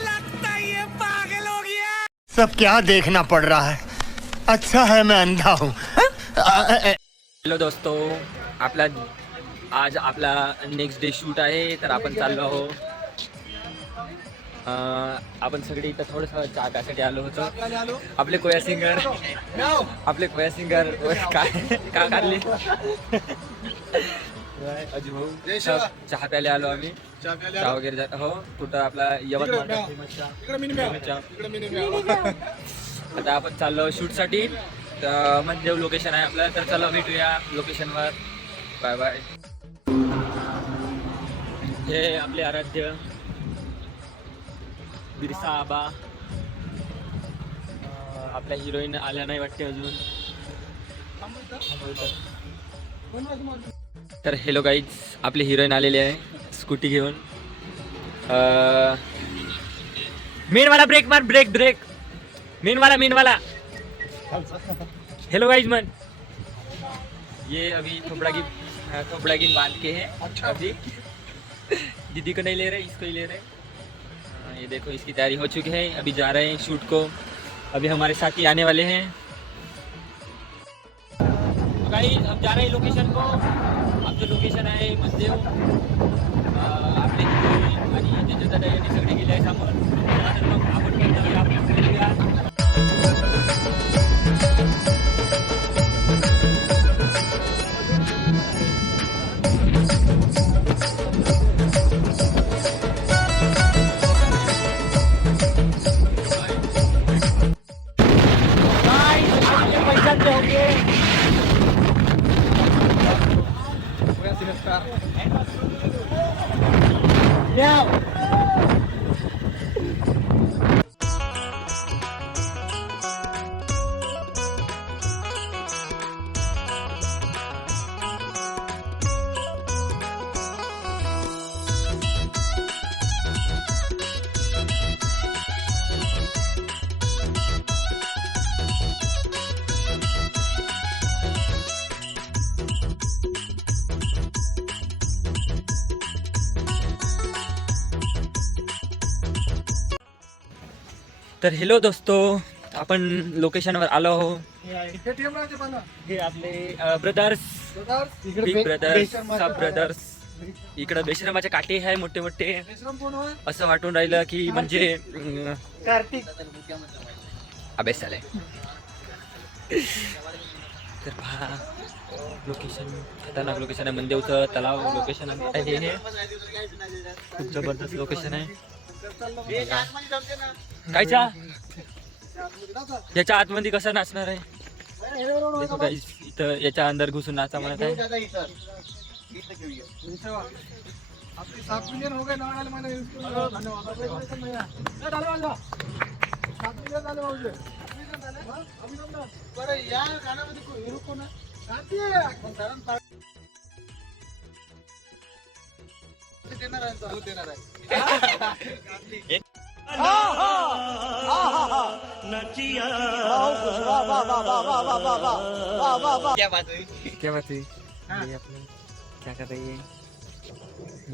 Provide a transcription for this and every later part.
लगता है ये पागल हो गया। सब क्या देखना पड़ रहा है, अच्छा है मैं अंधा हूँ। हॅलो दोस्तो, आज आपला नेक्स्ट डे शूट आहे, तर आपण चाललो आहोत. आपण सगळे इथं थोडंसं चहा प्यासाठी आलो होतो. आपले कोया सिंगर काय काढले अजू भाऊ चहा प्यायला आलो आम्ही. चहा वगैरे जात हो कुठं आपला यवतमाळ. आता आपण चाललो शूटसाठी. म्हणजे लोकेशन आहे आपलं, तर चला भेटूया लोकेशनवर. Bye bye. हे आपले आराध्य बिरसा आबा. आपल्या हिरोईन आल्या नाही वाटते अजून. तर हेलो गाईज, आपली हिरोईन आलेली आहे स्कूटी घेऊन. मेन वाला ब्रेक मार, ब्रेक मेन वाला. हेलो गाइस मन, ये अभी थोपड़ा की बांध के है. अभी दीदी को नहीं ले रहे, इसको ही ले रहे. ये देखो इसकी तैयारी हो चुकी है. अभी जा रहे हैं शूट को. अभी हमारे साथी आने वाले हैं. तो गाइस हम जा रहे हैं लोकेशन को. अब जो लोकेशन आहे मंदेव. आपले आणि त्याच्या दादा यांनी सगळे गेले आहे समोर. तर मग आपण पण जाऊया आपल्या. तर हेलो दोस्तो, आपण लोकेशनवर आलो आहो. हे आपले ब्रदर्स, बिग ब्रदर्स, सब ब्रदर्स. इकडं बेशरमाचे काटे आहे मोठे मोठे. असं वाटून राहिलं की म्हणजे अभ्यास झालाय. तर पहा लोकेशन, खतरनाक लोकेशन आहे. मंदेवचं तलाव लोकेशन आहे. हे खूप जबरदस्त लोकेशन आहे. कायच्या याच्या आतमध्ये कसं नाचणार आहे इथं. याच्या अंदर घुसून नाचा म्हणत आहे. क्या बात हुई? ये अपने क्या कर रही है?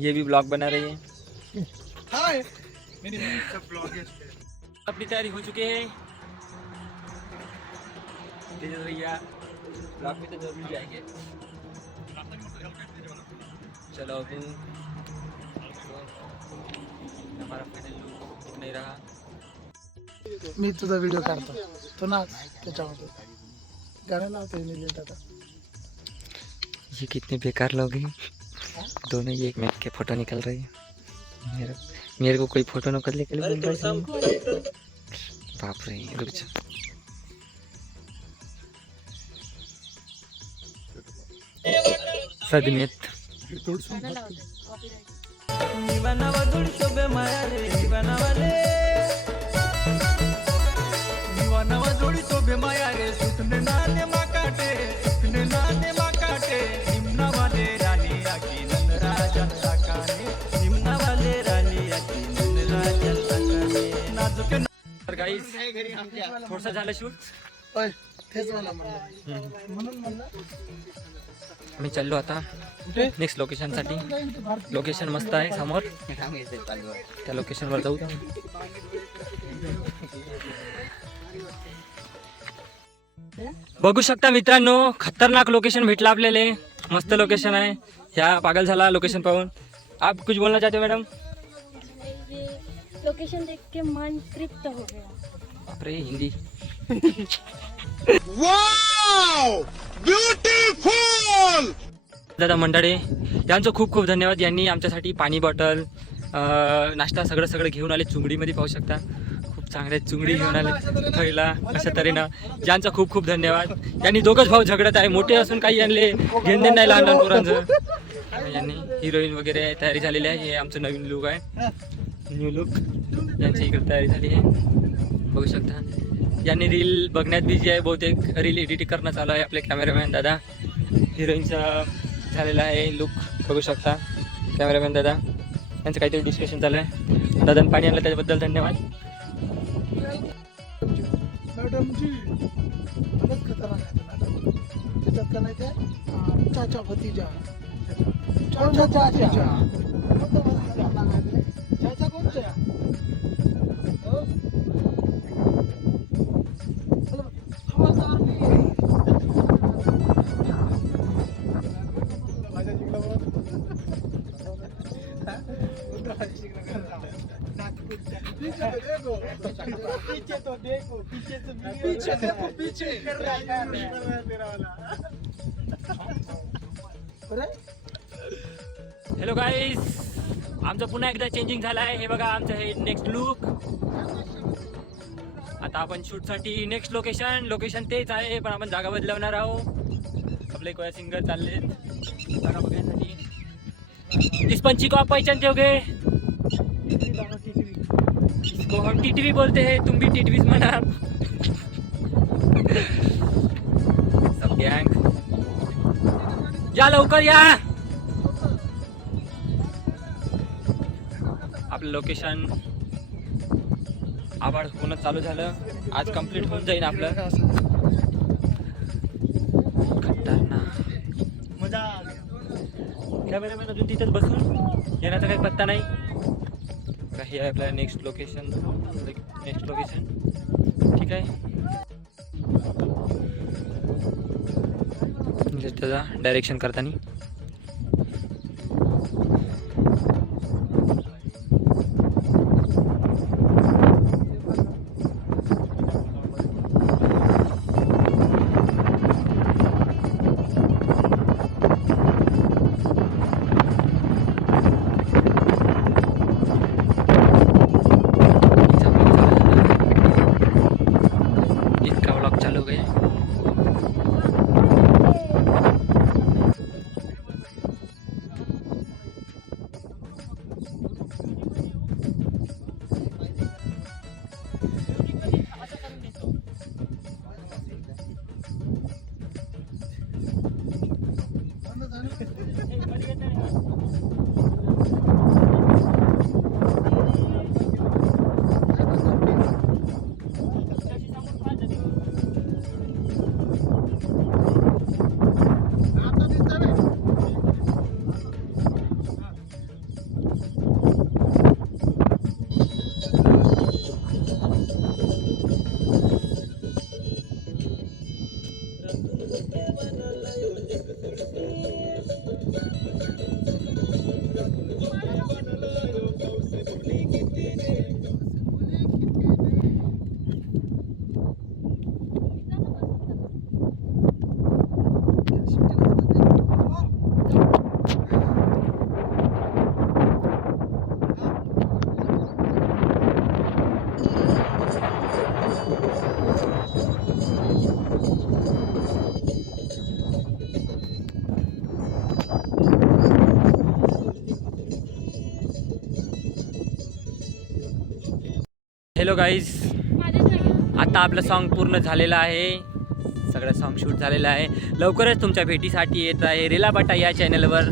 ये भी ब्लॉग बना रही है. अपनी तैयारी हो चुकी है. भैया ब्लॉग में तो जरूर जाएंगे. चलो अभी हमारा फाइनल लुक नहीं रहा. मी तुझा व्हिडिओ काढतो तो ना त्याच्यामध्ये गाणं लावतो इमिडिएट. आता ये कितने बेकार लोग हैं दोनों. ये एक मिनट के फोटो निकल रही है. मेरे को कोई फोटो निकलने के लिए बोल रहा है. बाप रे, रुक जा. सदमेत थोडस झालं शूट. तेच मला म्हणलं म्हणून म्हणलं मी चाललो आता नेक्स्ट लोकेशनसाठी. लोकेशन मस्त आहे समोर, त्या लोकेशनवर जाऊ. बघू शकता मित्रांनो, खतरनाक लोकेशन भेटलं आपल्याला. मस्त लोकेशन आहे. ह्या पागल झाला लोकेशन पाहून. आप कुछ बोलना चाहते हो मैडम? लोकेशन देख के मन तृप्त हो गया. बापरे, हिंदी. Wow beautiful. दादा मंडळी, त्यांचं खूप खूप धन्यवाद. यांनी आमच्यासाठी पाणी बॉटल, नाश्ता सगळं घेऊन आले. चुंगडीमध्ये पाहू शकता, खूप चांगल्या चुंगडी घेऊन आले पहिला. अशा तऱ्हेनं ज्यांचा खूप खूप धन्यवाद. त्यांनी दोघंच भाऊ झगडत आहे, मोठे असून काही आणले घेणं नाही लहान लहान पोरांचं. यांनी हिरोईन वगैरे तयारी झालेली आहे. हे आमचं नवीन लुक आहे, न्यू लुक. यांची इकडे तयारी झाली आहे बघू शकता. यांनी रील बघण्यात बिझी आहे, बहुतेक रील एडिटिंग करणं चालू आहे. आपले कॅमेरामॅन दादा हिरोईनचा झालेला आहे लुक बघू शकता. कॅमेरामॅन दादा यांचं काहीतरी डिस्कशन चालू आहे. दादांनी पाणी आणलं त्याच्याबद्दल धन्यवाद. मॅडमजी खूपच खतरनाक आहे मॅडम. त्याच्यात का नाही ते चाचा भतीजा, चाचा चाचा कोणत्या हॅलो गाईज, आमचं पुन्हा एकदा चेंजिंग झालं आहे. हे बघा आमचं हे नेक्स्ट लुक. आता आपण शूटसाठी नेक्स्ट लोकेशन तेच आहे, पण आपण जागा बदलवणार आहोत. आपले कोया सिंगर चालले जागा बघण्यासाठी. इस पंछी को आप पहचानते होगे? इसको हम टिटवी बोलते हैं, तुम भी टिटवीच म्हणा. सब गँग या लवकर या. आपलं लोकेशन आभाळ होणं चालू झालं. आज कंप्लीट होऊन जाईल आपलं. खतरनाक कॅमेरामॅन अजून तिथेच बसून येण्याचा काही पत्ता नाही. हे आहे आपलं नेक्स्ट लोकेशन. ठीक आहे. त्याचा डायरेक्शन करताना हॅलो गाईज, आता आपलं सॉन्ग पूर्ण झालेलं आहे. सगळं सॉन्ग शूट झालेलं आहे. लवकरच तुमच्या भेटीसाठी येत आहे रेलापाटा या चॅनलवर.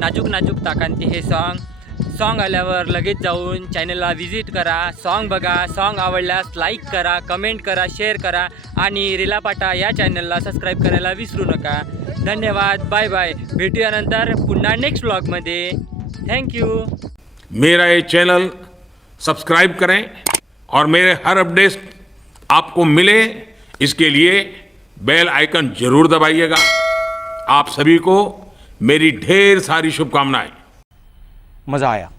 नाजूक नाजूक ताकांती हे सॉन्ग आल्यावर लगेच जाऊन चॅनलला व्हिजिट करा, सॉन्ग बघा. सॉन्ग आवडल्यास लाईक करा, कमेंट करा, शेअर करा आणि रेलापाटा या चॅनलला सबस्क्राईब करायला विसरू नका. धन्यवाद, बाय बाय. भेटूया नंतर पुन्हा नेक्स्ट व्लॉगमध्ये. थँक्यू. मेरा ये चैनल सब्सक्राइब करें और मेरे हर अपडेट आपको मिले इसके लिए बेल आइकन जरूर दबाइएगा. आप सभी को मेरी ढेर सारी शुभकामनाएं. मज़ा आया.